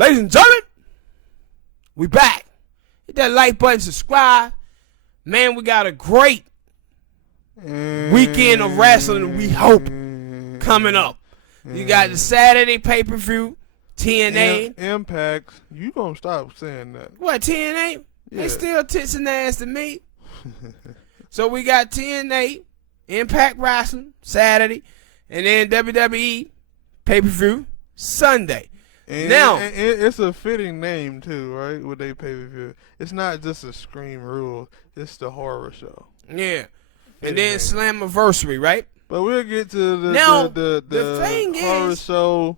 Ladies and gentlemen, we back. Hit that like button, subscribe. Man, we got a great weekend of wrestling, we hope, coming up. You got the Saturday pay-per-view, TNA. Impact. You gonna stop saying that. What, TNA? Yeah. They still tits and ass to me. So we got TNA, Impact Wrestling, Saturday, and then WWE pay-per-view, Sunday. And it's a fitting name too, right? With they pay-per-view. It's not just a Scream Rule. It's the horror show. Yeah. And then Slammiversary, right? But we'll get to the thing horror is, show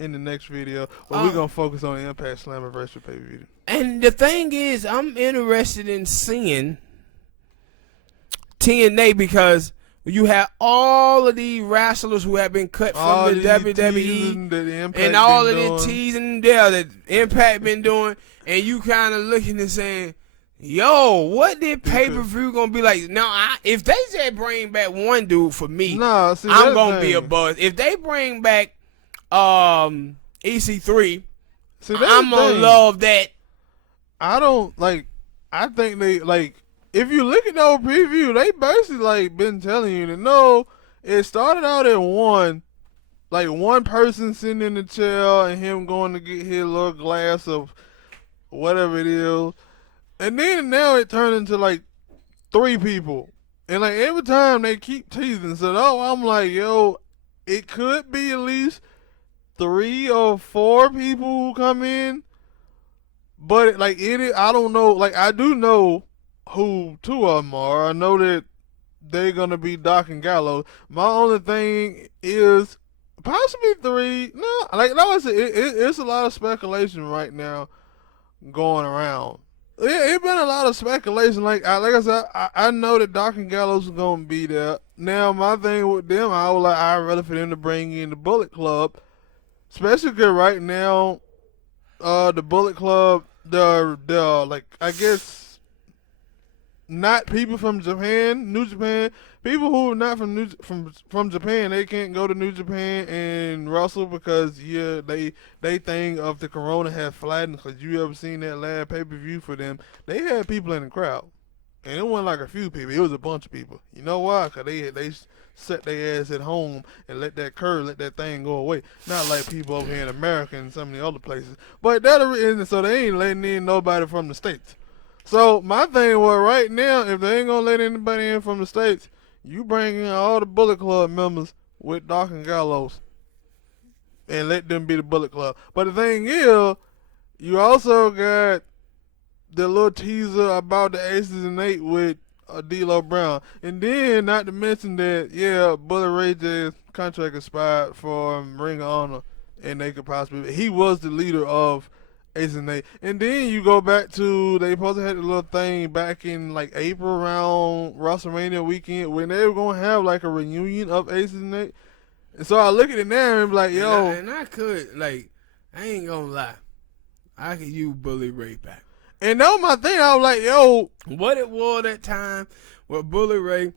in the next video. But we're going to focus on Impact Slammiversary pay-per-view. And the thing is, I'm interested in seeing TNA because you have all of these wrestlers who have been cut from the WWE and all of the teasing there that Impact been doing, and you kind of looking and saying, yo, what did pay-per-view gonna be like? Now, if they just bring back one dude for me, I'm gonna be a buzz. If they bring back EC3, I'm gonna love that. I think they if you look at the old preview, they basically been telling you to know it started out at one person sitting in the chair and him going to get his little glass of whatever it is. And then now it turned into 3 people. And every time they keep teasing, so I'm like, yo, it could be at least 3 or 4 people who come in. But I don't know, I do know who 2 of them are. I know that they're gonna be Doc and Gallows. My only thing is possibly 3. No, it's a lot of speculation right now going around. It's been a lot of speculation. Like I said, I know that Doc and Gallows are gonna be there. Now my thing with them, I'd rather for them to bring in the Bullet Club, especially because right now, the Bullet Club, they're I guess. Not people from Japan, New Japan. People who are not from Japan, they can't go to New Japan and wrestle because they think of the corona have flattened. Because you ever seen that last pay-per-view for them? They had people in the crowd, and it wasn't a few people. It was a bunch of people. You know why? Because they set their ass at home and let that thing go away. Not like people over here in America and some of the other places. But so they ain't letting in nobody from the States. So my thing was right now, if they ain't gonna let anybody in from the States, you bring in all the Bullet Club members with Doc and Gallows and let them be the Bullet Club. But the thing is, you also got the little teaser about the Aces and 8 with D'Lo Brown. And then, not to mention that, Bully Ray J's contract expired for Ring of Honor, and they could possibly, he was the leader of Aces and 8. And then you go back to, they supposed to have the little thing back in April around WrestleMania weekend when they were going to have a reunion of Aces and 8. And so I look at it now and be like, yo. And I could, I ain't going to lie. I could use Bully Ray back. And that was my thing. I was like, yo. What it was that time where Bully Ray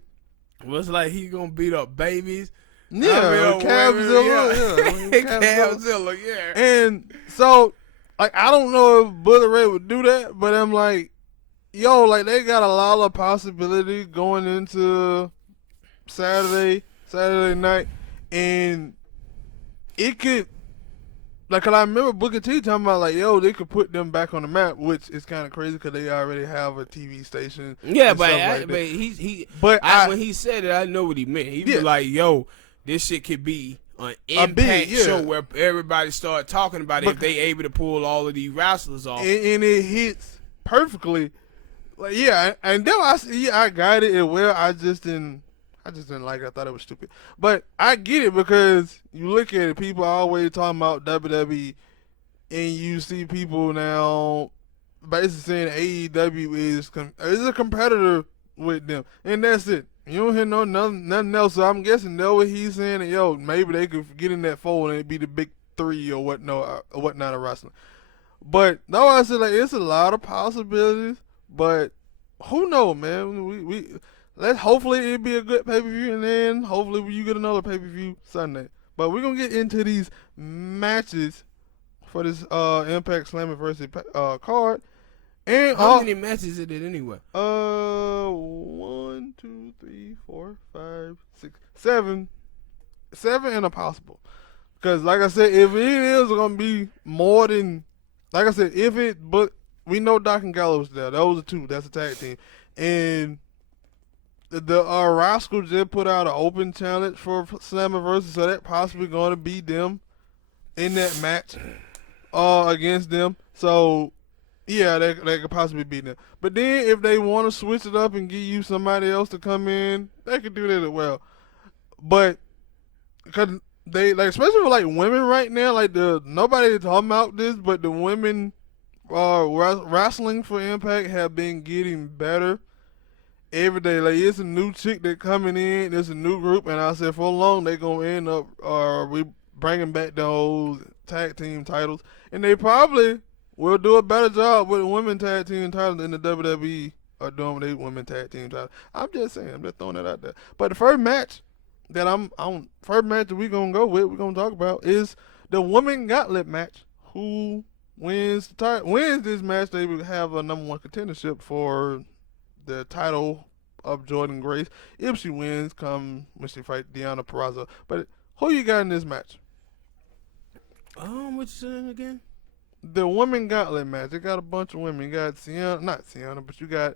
was he going to beat up babies. Yeah, Cavzilla. Cavzilla, yeah. And so, I don't know if Bully Ray would do that, but I'm like, yo, they got a lot of possibility going into Saturday night, and it could, cause I remember Booker T talking about yo, they could put them back on the map, which is kind of crazy because they already have a TV station. Yeah, but when he said it, I know what he meant. He was like, yo, this shit could be an Impact show where everybody start talking about it if they able to pull all of these wrestlers off. And it hits perfectly. And then I got it as well. I just didn't like it. I thought it was stupid. But I get it because you look at it, people always talking about WWE, and you see people now basically saying AEW is a competitor with them, and that's it. You don't hear nothing else. So I'm guessing that's what he's saying. And yo, maybe they could get in that fold and it'd be the big 3 or whatnot of wrestling. But no, I said it's a lot of possibilities. But who knows, man? We let's hopefully it be a good pay-per-view, and then hopefully you get another pay-per-view Sunday. But we're gonna get into these matches for this Impact Slammiversary card. And how many matches is it anyway? 1, 2, 3, 4, 5, 6, 7. 7 and a possible. Because like I said, if it is gonna be more than, like I said, but we know Doc and Gallows there. Those are 2. That's a tag team. And the Rascals just put out an open challenge for Slammiversary, so that possibly going to be them in that match against them. So, yeah, they could possibly beat them. But then if they want to switch it up and give you somebody else to come in, they could do that as well. But, because they, like, especially for, like, women right now, like, nobody talking about this, but the women wrestling for Impact have been getting better every day. Like, it's a new chick that coming in, there's a new group, and I said for long they gonna end up bringing back those tag team titles, and they probably will do a better job with the women tag team titles than the WWE are doing with their women tag team titles. I'm just saying, I'm just throwing that out there. But the first match that first match that we're gonna go with, we're gonna talk about is the women gauntlet match. Who wins this match, they will have a number 1 contendership for the title of Jordan Grace if she wins come when she fight Deonna Purrazzo. But who you got in this match? What's your name again? The women gauntlet match. They got a bunch of women. You got not Sienna, but you got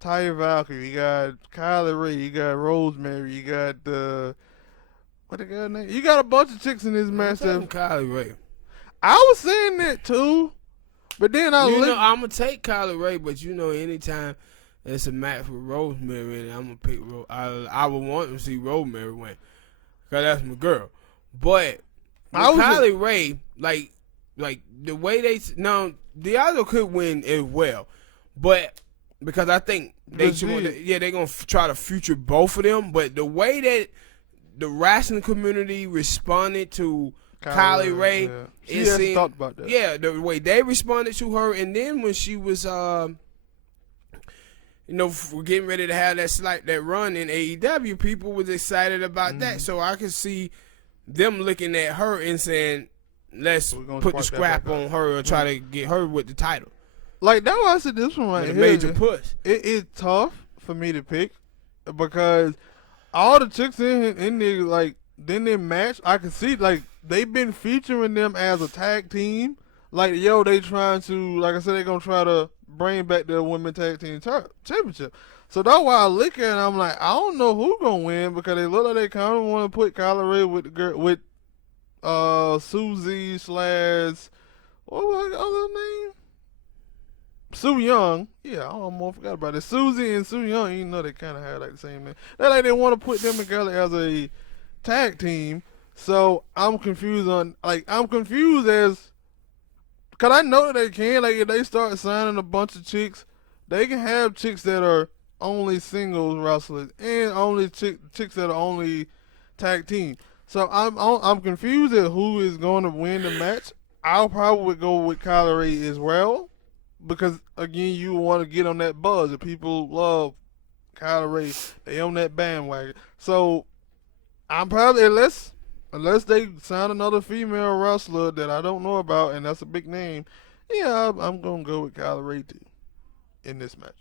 Taya Valkyrie, you got Kylie Ray, you got Rosemary, you got what the girl name? You got a bunch of chicks in this match. Kylie Ray. I was saying that too, but then I'm gonna take Kylie Ray, but anytime it's a match with Rosemary, and I'm gonna pick I would want to see Rosemary win, cause that's my girl. But Kylie Ray, like the way Diallo could win as well, but because I think they're gonna try to future both of them. But the way that the wrestling community responded to Kylie Ray, she talked about that. Yeah, the way they responded to her, and then when she was we're getting ready to have that run in AEW, people was excited about that. So I could see them looking at her and saying, let's put the scrap on her or try to get her with the title. Like, that's why I said this one right here. Major push. It's tough for me to pick because all the chicks in there, like, then they match. I can see, like, they've been featuring them as a tag team. Like, they trying to, like I said, they're going to try to bring back the women tag team championship. So that's why I look at it and I'm like, I don't know who's going to win because they look like they kind of want to put Kylie Ray with the girl, with Susie / what was the other name? Su Young. Yeah, I almost forgot about it. Susie and Su Young, you know they kind of had like the same name. They're like they want to put them together as a tag team. So I'm confused as, because I know that they can, like if they start signing a bunch of chicks, they can have chicks that are only singles wrestlers and only chicks that are only tag team. So I'm confused at who is going to win the match. I'll probably go with Kylie Ray as well because again, you want to get on that buzz. If people love Kylie Ray, they on that bandwagon. So I'm probably unless they sign another female wrestler that I don't know about and that's a big name, yeah, I'm gonna go with Kylie Ray too in this match.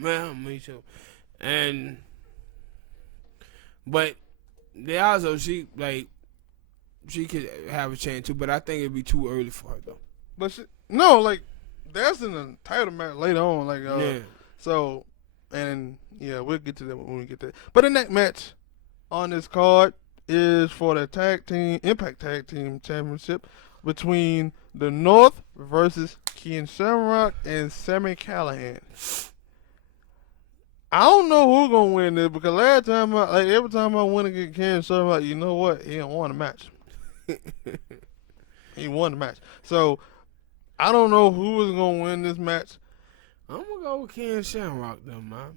Well, me too. But they also she could have a chance too, but I think it'd be too early for her though. But that's in the title match later on, yeah. So we'll get to that when we get there. But the next match on this card is for the Impact Tag Team Championship between the North versus Ken Shamrock and Sami Callihan. I don't know who's gonna win this because last time every time I went against Ken Shamrock, you know what? He didn't won the match. He won the match. So I don't know who is gonna win this match. I'm gonna go with Ken Shamrock though, man.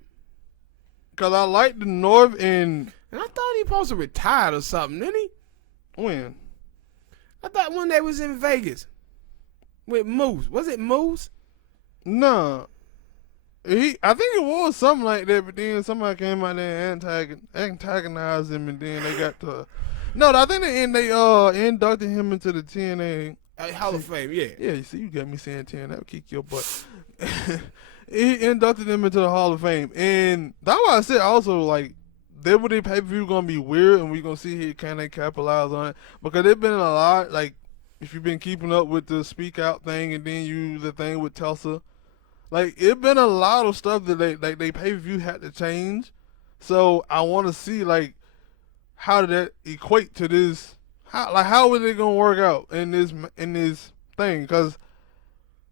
Cause I like the North and I thought he supposed to retire or something, didn't he? When? I thought when they was in Vegas with Moose. Was it Moose? No. I think it was something like that, but then somebody came out there and antagonized him, and then they got to. No, I think they inducted him into the TNA Hall of Fame, yeah. Yeah, you see, you got me saying 10. That would kick your butt. He inducted them into the Hall of Fame. And that's why I said also, like, WWE pay-per-view going to be weird, and we're going to see he can they capitalize on it. Because there's been a lot, like, if you've been keeping up with the Speak Out thing and then the thing with Tulsa, like, it's been a lot of stuff that they pay-per-view had to change. So I want to see, like, how did that equate to this? How is it going to work out in this thing? Because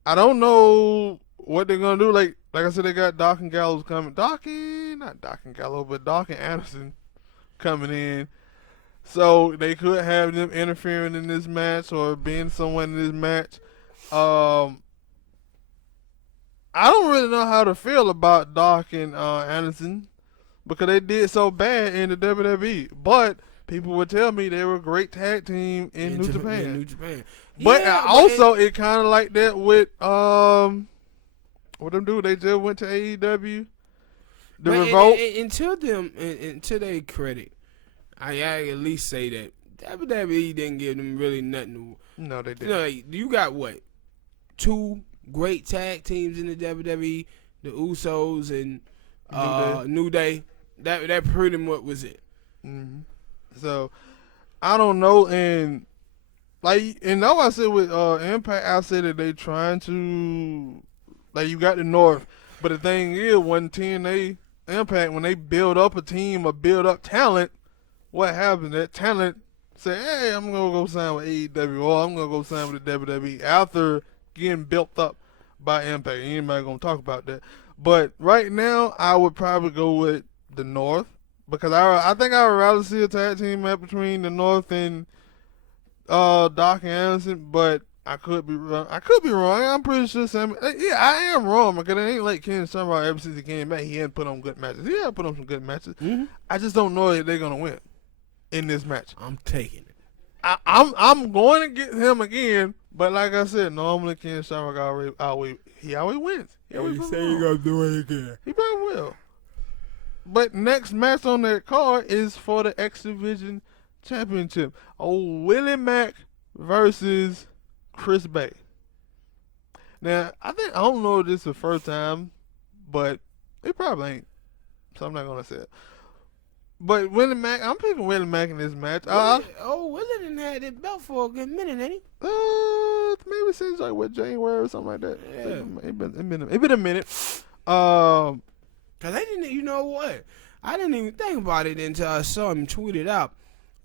I don't know what they're gonna do. Like I said, they got Doc and Gallows coming. Doc and Anderson coming in. So they could have them interfering in this match or being someone in this match. I don't really know how to feel about Doc and Anderson because they did so bad in the WWE. But people would tell me they were a great tag team in New Japan. But also, it kind of like that with what them do? They just went to AEW. The Revolt. Until they credit, I at least say that WWE didn't give them really nothing. No, they didn't. You know, like, you got what? 2 great tag teams in the WWE, the Usos and New Day. That pretty much was it. Mm-hmm. So I don't know, and now I said with Impact, I said that they trying to, like, you got the North, but the thing is, when TNA Impact, when they build up a team or build up talent, what happens? That talent say, hey, I'm gonna go sign with AEW or I'm gonna go sign with the WWE after getting built up by Impact. Anybody gonna talk about that? But right now, I would probably go with the North because I think I would rather see a tag team match between the North and Doc and Anderson, but I could be wrong. I'm pretty sure Sammy. Yeah, I am wrong because it ain't like Ken Shamrock ever since he came back. He hadn't put on good matches. He had put on some good matches. Mm-hmm. I just don't know if they're gonna win in this match. I'm taking it. I'm going to get him again, but like I said, normally Ken Shamrock always wins. He always say he's gonna do it again. He probably will. But next match on that card is for the X Division Championship. Willie Mack versus Chris Bay. Now, I don't know if this is the first time, but it probably ain't. So I'm not going to say it. But Willie Mack, I'm picking Willie Mack in this match. Willie didn't have that belt for a good minute, ain't he? Maybe since like January or something like that. Yeah. It been a minute. Cause they didn't. You know what? I didn't even think about it until I saw him tweet it out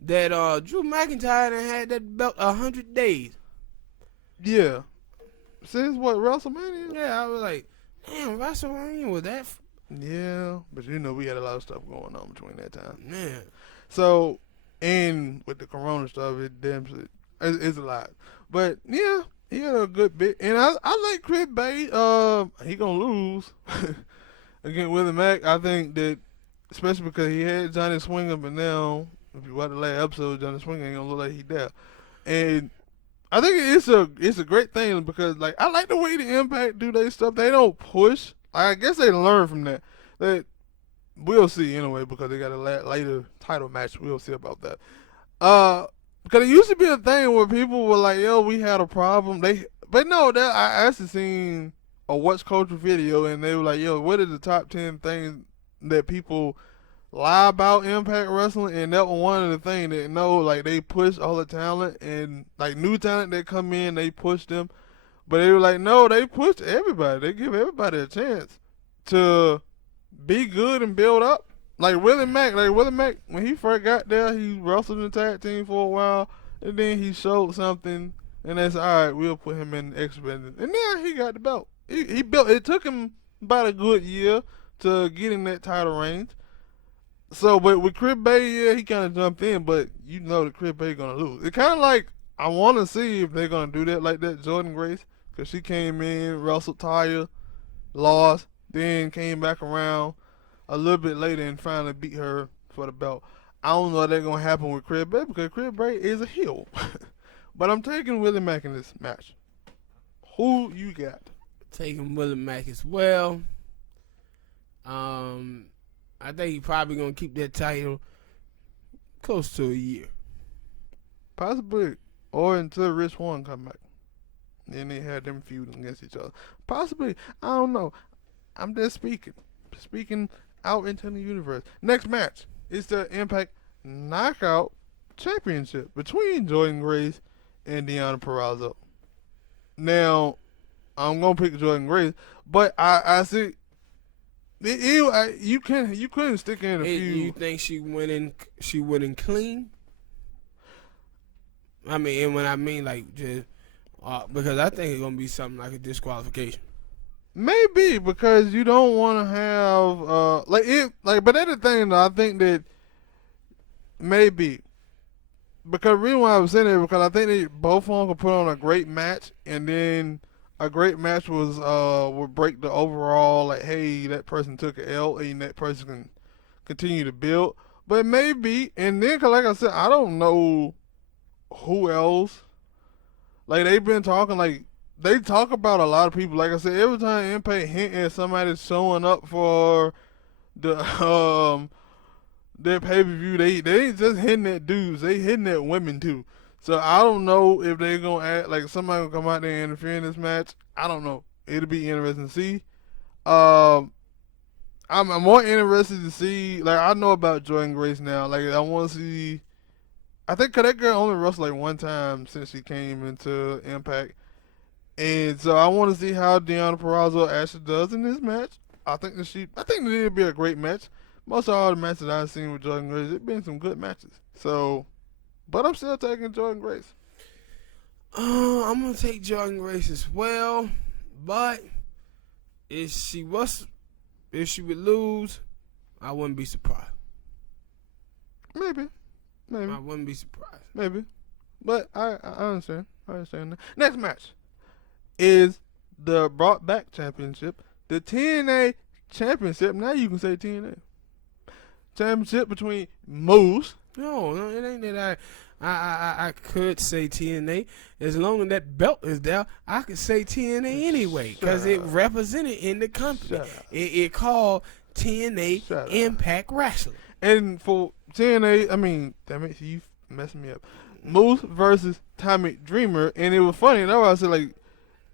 that Drew McIntyre done had that belt 100 days. Yeah. Since what, WrestleMania? Yeah, I was like, damn, WrestleMania was that. Yeah, but you know we had a lot of stuff going on between that time. Man. So, and with the Corona stuff, it's a lot. But yeah, he had a good bit, and I like Chris Bay. He gonna lose against Willie Mack. I think that, especially because he had Johnny Swinger, but now if you watch the last episode, Johnny Swinger ain't gonna look like he there. And I think it's a great thing because, like, I like the way the Impact do their stuff. They don't push. I guess they learn from that. That we'll see anyway because they got a later title match. We'll see about that. Because it used to be a thing where people were like, "Yo, we had a problem." But no, that I actually seen a What's Culture video and they were like, "Yo, what are the top 10 things that people lie about Impact Wrestling?" And that was one of the things that like they push all the talent and like new talent that come in, they push them. But they were like, no, they push everybody. They give everybody a chance to be good and build up. Like Willie Mack, when he first got there, he wrestled in the tag team for a while, and then he showed something, and that's all right. We'll put him in the X Division, and then he got the belt. He built. It took him about a good year to get in that title range. So, but with Chris Bay, yeah, he kind of jumped in, but you know that Chris Bay gonna lose. It kind of like I want to see if they're gonna do that like that Jordan Grace. Because she came in, wrestled Taya, lost, then came back around a little bit later and finally beat her for the belt. I don't know if that's going to happen with Chris Bay because Chris Bay is a heel. But I'm taking Willie Mack in this match. Who you got? Taking Willie Mack as well. I think he probably going to keep that title close to a year. Possibly. Or until Rich Swann come back. and they had them feuding against each other. Possibly, I don't know. I'm just speaking out into the universe. Next match is the Impact Knockout Championship between Jordynne Grace and Deonna Purrazzo. Now, I'm gonna pick Jordynne Grace, but I see you couldn't stick in a feud. You think she winning clean? I mean, and when I mean like just because I think it's gonna be something like a disqualification. Maybe because you don't want to have but that's the thing though, I think that maybe because the reason why I was saying that because I think they both of them could put on a great match, and then a great match would break the overall like, hey, that person took an L and that person can continue to build. But maybe, and then cause like I said, I don't know who else. Like they've been talking like. They talk about a lot of people. Like I said, every time Impact hint at somebody showing up for the their pay-per-view, they ain't just hitting at dudes. They hitting at women too. So I don't know if they're going to act like somebody will come out there and interfere in this match. I don't know. It'll be interesting to see. I'm more interested to see, like I know about Jordynne Grace now. Like I want to see, I think cause that girl only wrestled like one time since she came into Impact. And so I want to see how Deonna Purrazzo actually does in this match. I think that it'll be a great match. Most of all the matches I've seen with Jordynne Grace, it's been some good matches. So, but I'm still taking Jordynne Grace. I'm gonna take Jordynne Grace as well, but if she would lose, I wouldn't be surprised. Maybe. I wouldn't be surprised. Maybe, but I understand. I understand that. Next match is the brought back championship, the TNA championship. Now you can say TNA championship between Moose. No, it ain't that I could say TNA. As long as that belt is there, I could say TNA anyway because it represented in the company. It called TNA Impact Wrestling. And for TNA, I mean, damn it, you messing me up. Moose versus Tommy Dreamer, and it was funny. That's why I said like.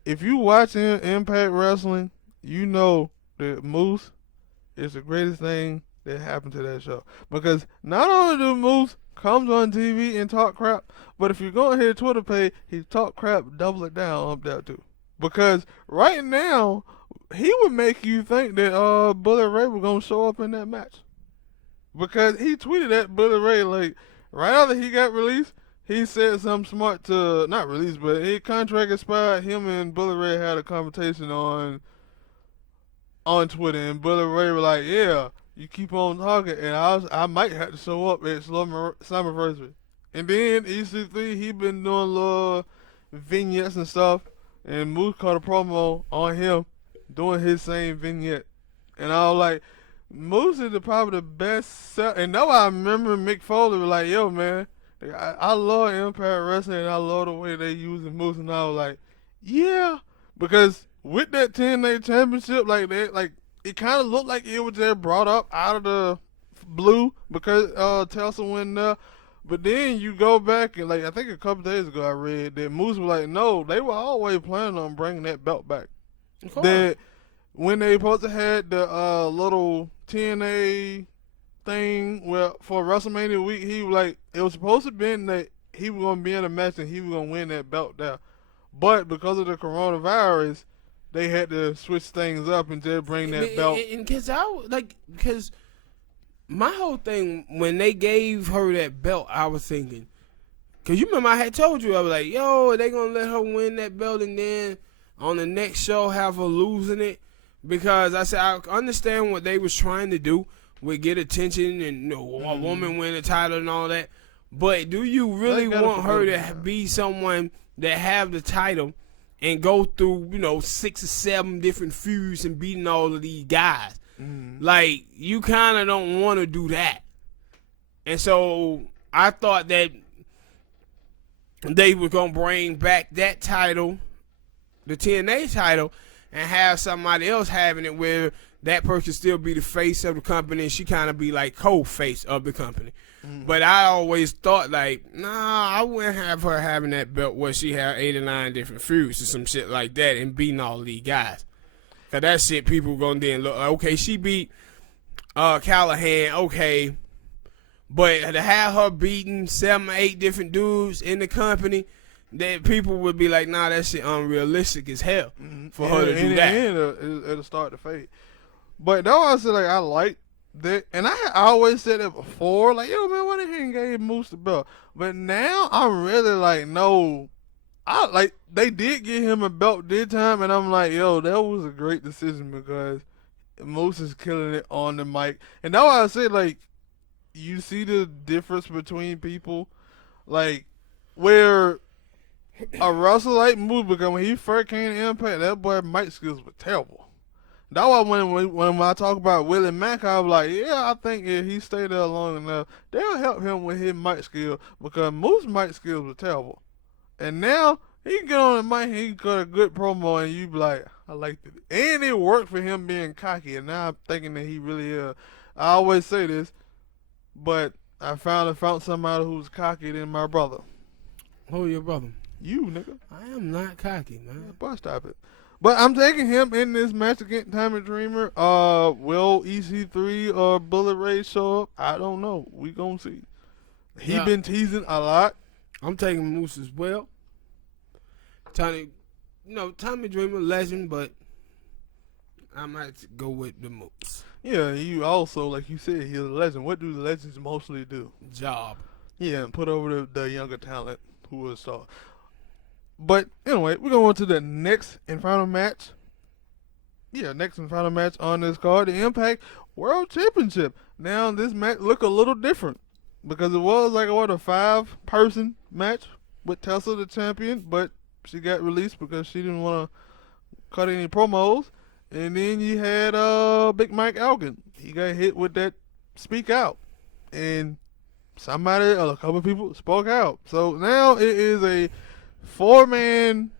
If you watch Impact Wrestling, you know that Moose is the greatest thing that happened to that show. Because not only do Moose comes on TV and talk crap, but if you go on his Twitter page, he talk crap, double it down up there too. Because right now, he would make you think that Bully Ray was going to show up in that match. Because he tweeted at Bully Ray, like, right after he got released, he said something smart to, not release, but his contract expired. Him and Bully Ray had a conversation on Twitter, and Bully Ray was like, yeah, you keep on talking, and I might have to show up at Slammiversary. And then EC3, he been doing little vignettes and stuff, and Moose caught a promo on him doing his same vignette. And I was like, Moose is probably the best, and that's why I remember Mick Foley was like, yo, man, I love Impact Wrestling, and I love the way they using Moose, and I was like, yeah, because with that TNA championship, like that, like it kind of looked like it was just brought up out of the blue because Telson went there. But then you go back and like I think a couple days ago I read that Moose was like, no, they were always planning on bringing that belt back. That when they supposed to had the little TNA thing for WrestleMania week, he was like, it was supposed to be that he was gonna be in a match and he was gonna win that belt there, but because of the coronavirus, they had to switch things up and just bring that belt. And because my whole thing when they gave her that belt, I was thinking, cause you remember I had told you I was like, yo, they gonna let her win that belt and then on the next show have her losing it, because I said I understand what they was trying to do. We get attention and a woman win the title and all that. But do you really want her to be someone that have the title and go through, 6 or 7 different feuds and beating all of these guys? Like, you kind of don't want to do that. And so I thought that they were going to bring back that title, the TNA title, and have somebody else having it where that person still be the face of the company and she kind of be like co-face of the company. But I always thought like, nah, I wouldn't have her having that belt where she had 8 or 9 different feuds or some shit like that and beating all these guys. Cause that shit people gonna then look, okay, she beat Callahan, okay, but to have her beating 7 or 8 different dudes in the company, that people would be like, nah, that shit unrealistic as hell for her to do that. And it'll start to fade. But though I said like I like that, and I always said that before, like, yo man, why they ain't gave Moose the belt? But now I'm really like, no, I like they did get him a belt this time, and I'm like, yo, that was a great decision because Moose is killing it on the mic. And that's why I said like, you see the difference between people, like where a wrestler like Moose, because when he first came to Impact, that boy mic skills were terrible. That's why when I talk about Willie Mack, I was like, yeah, I think if he stayed there long enough, they'll help him with his mic skill because Moose's mic skills were terrible. And now he can get on the mic and he got a good promo and you be like, I liked it. And it worked for him being cocky, and now I'm thinking that he really is. I always say this, but I found somebody who's cocky than my brother. Who your brother? You, nigga. I am not cocky, man. Boy, stop it. But I'm taking him in this match against Tommy Dreamer. Will EC3 or Bullet Ray show up? I don't know. We gonna see. He been teasing a lot. I'm taking Moose as well. Tommy Dreamer, legend, but I might go with the Moose. Yeah, you also, like you said, he's a legend. What do the legends mostly do? Job. Yeah, and put over the younger talent who was star. But anyway, we're going to the next and final match. Yeah, next and final match on this card, the Impact World Championship. Now, this match look a little different because it was like a 5-person match with Tessa the champion, but she got released because she didn't want to cut any promos. And then you had Big Mike Elgin. He got hit with that speak out, and a couple of people spoke out. So now it is a 4-man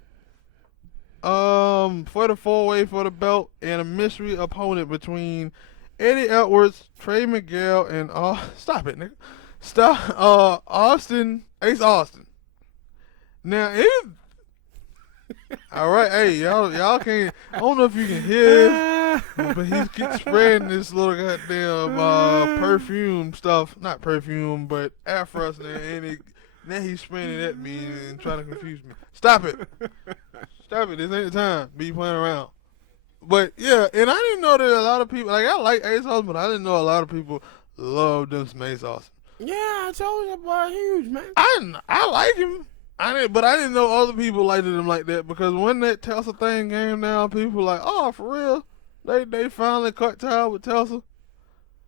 for the 4-way for the belt and a mystery opponent between Eddie Edwards, Trey Miguel, and stop it, nigga. Ace Austin. Now all right, hey, y'all can't. I don't know if you can hear, but he keeps spraying this little goddamn perfume stuff. Not perfume, but air freshener, and now he's spraying it at me and trying to confuse me. Stop it. Stop it. This ain't the time. Be playing around. But, yeah, and I didn't know that a lot of people, like, I like Ace Austin, but I didn't know a lot of people love them some Ace Austin. Yeah, I told you about huge, man. I like him. But I didn't know other people liked him like that because when that Tessa thing came down, people were like, oh, for real? They finally cut tie with Tessa?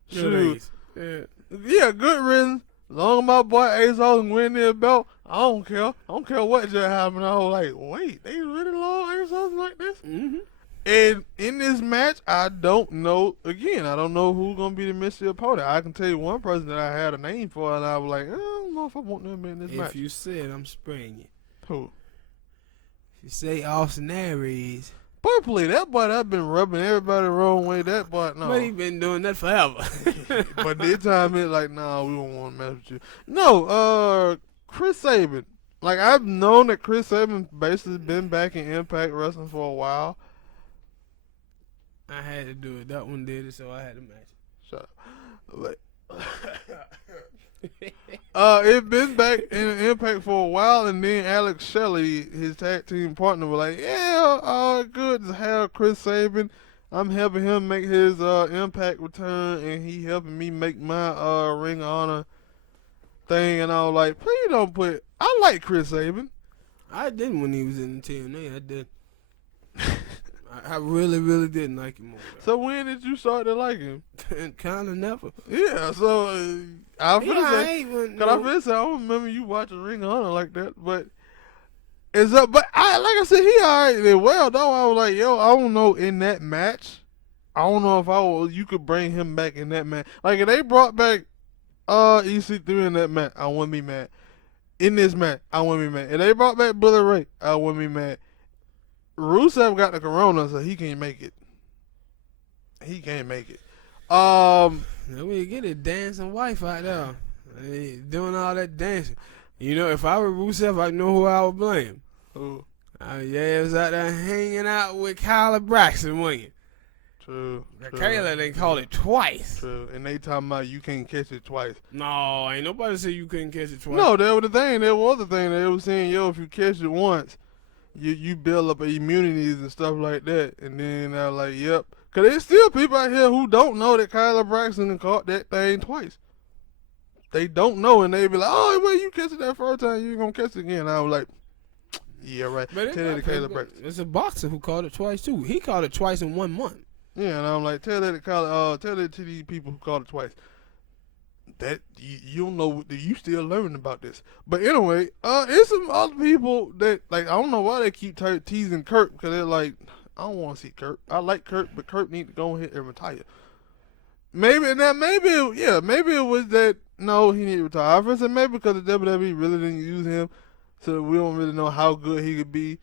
Shoot. Yeah, good reason. As long as my boy Ace Austin win their belt, I don't care. I don't care what just happened. I was like, wait, they really love Ace Austin like this? Mm-hmm. And in this match, I don't know. Again, I don't know who's going to be the mystery opponent. I can tell you one person that I had a name for, and I was like, I don't know if I want them in this match. If you said, I'm spraying you. Who? If you say Austin Aries. Boy, please, that boy that been rubbing everybody the wrong way. That boy, no. But he been doing that forever. But this time it's like, nah, we don't want to mess with you. No, Chris Sabin. Like, I've known that Chris Sabin basically been back in Impact Wrestling for a while. I had to do it. That one did it, so I had to match. Shut up. It been back in Impact for a while, and then Alex Shelley, his tag team partner, was like, yeah, good to have Chris Sabin. I'm helping him make his Impact return, and he helping me make my Ring of Honor thing. And I was like, please don't put. I like Chris Sabin. I didn't when he was in TNA. I did. I really, really didn't like him more. So when did you start to like him? Kind of never. Yeah, so I feel I don't remember you watching Ring of Honor like that, but it's up. But like I said, he alright did well though. I was like, yo, I don't know in that match. I don't know if you could bring him back in that match. Like if they brought back EC3 in that match, I wouldn't be mad. In this match, I wouldn't be mad. If they brought back Bullet Ray, I wouldn't be mad. Rusev got the corona, so he can't make it. He can't make it. Let me get a dancing wife out there doing all that dancing. You know, if I were Rusev, I know who I would blame. Who? Yeah, was out there hanging out with Kyla Braxton, wasn't you? True. Kayla didn't call it twice. True. And they talking about you can't catch it twice. No, ain't nobody said you couldn't catch it twice. No, that was the thing. That was the thing. They were saying, yo, if you catch it once, you build up immunities and stuff like that. And then they're like, yep. Because there's still people out here who don't know that Kyla Braxton caught that thing twice. They don't know, and they be like, oh, well, you catch it that first time, you ain't going to catch it again. I was like, yeah, right. Tell that to Kyla Braxton. There's a boxer who caught it twice, too. He caught it twice in 1 month. Yeah, and I'm like, tell that to these people who caught it twice. That you don't know, you still learning about this. But anyway, it's some other people that, like, I don't know why they keep teasing Kurt, because they're like, I don't want to see Kurt. I like Kurt, but Kurt need to go ahead and retire. Maybe it was that, no, he need to retire. I said maybe because the WWE really didn't use him, so we don't really know how good he could be.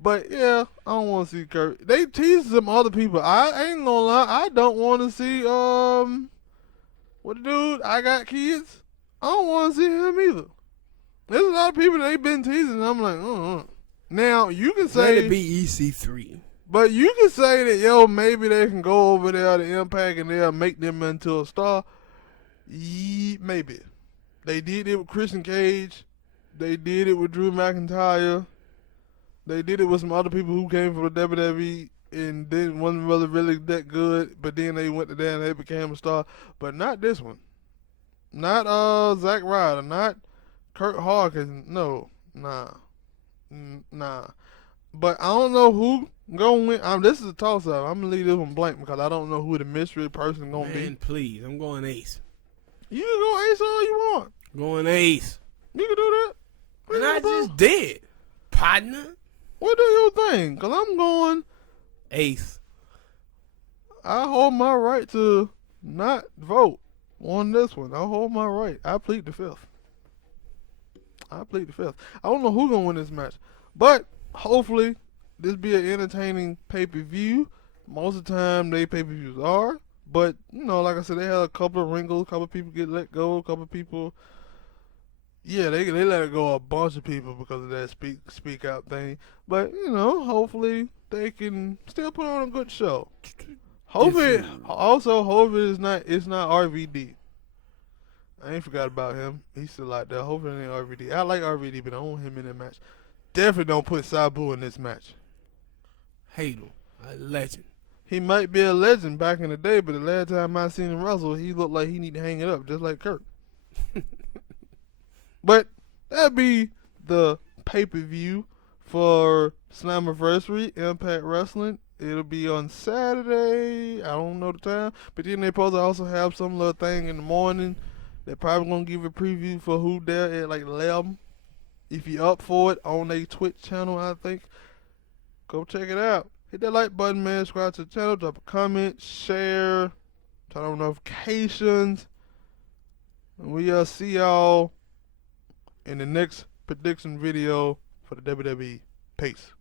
But yeah, I don't want to see Kurt. They teased some other people. I ain't gonna lie, I don't want to see what the dude, I Got Kids. I don't want to see him either. There's a lot of people that they've been teasing, and I'm like, Now, you can say... Let it be EC3. But you can say that, yo, maybe they can go over there to Impact and they'll make them into a star. Maybe. They did it with Christian Cage. They did it with Drew McIntyre. They did it with some other people who came from the WWE and didn't wasn't really that good, but then they went to there and they became a star. But not this one. Not Zack Ryder. Not Kurt Hawkins. No. Nah. But I don't know who gonna win. This is a toss-up. I'm gonna leave this one blank because I don't know who the mystery person gonna be. Man, please, I'm going Ace. You can go Ace all you want. Going Ace. You can do that. And I just did, partner. What do your thing? Because I'm going Ace. I hold my right to not vote on this one. I hold my right. I plead the fifth. I don't know who's going to win this match. But hopefully this be an entertaining pay-per-view. Most of the time they pay-per-views are. But, you know, like I said, they had a couple of wrinkles. A couple of people get let go. A couple of people... Yeah, they let go a bunch of people because of that speak out thing. But, you know, hopefully they can still put on a good show. Hopefully it's not RVD. I ain't forgot about him. He's still out there. Hopefully it ain't RVD. I like RVD, but I don't want him in that match. Definitely don't put Sabu in this match. Hate him. A legend. He might be a legend back in the day, but the last time I seen him wrestle, he looked like he need to hang it up, just like Kurt. But that'd be the pay-per-view for Slammiversary, Impact Wrestling. It'll be on Saturday. I don't know the time. But then they're supposed to also have some little thing in the morning. They're probably going to give a preview for who there at like 11. If you're up for it on their Twitch channel, I think. Go check it out. Hit that like button, man. Subscribe to the channel. Drop a comment. Share. Turn on notifications. And we'll see y'all in the next prediction video for the WWE. Peace.